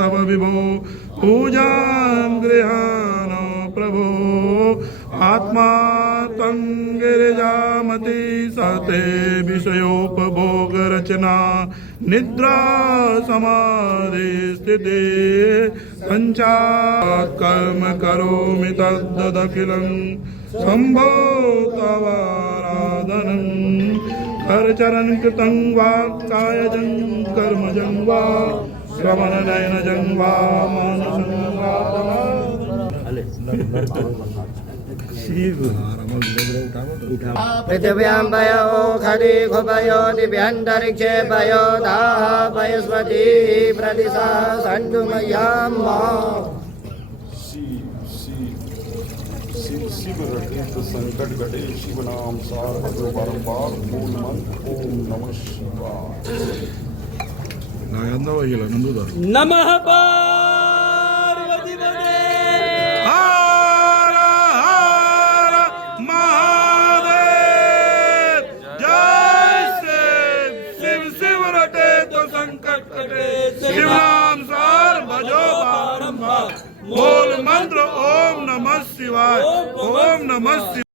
तव विभो पूजां गृहाण प्रभो आत्मा त्वं गिरिजामति सते विषयोपभोग रचना निद्रा समाधि स्थिति संचात् कर्म करोमि तद्दखिलं शम्भो तवाराधनं करचरण कृतं वा कायजं कर्मजं वा श्रवणनयनजं वा मानसं वा पृथिव्यां भयो खदि खुभयो दिव्यन्तरिक्षे भयो दाः वयस्वती प्रदिशा सन्तु मह्यं शिव रटे संकट घटे शिव नाम सार भद्र बारंबार मूल मंत्र ओम नमः शिवाय नमः पार्वती पते हर हर महादेव जय शिव शिव शिव रटे तो संकट कटे शिव नाम सार भजो बारंबार मूल मंत्र ओम नमः शिवाय ओम नमः शिवाय।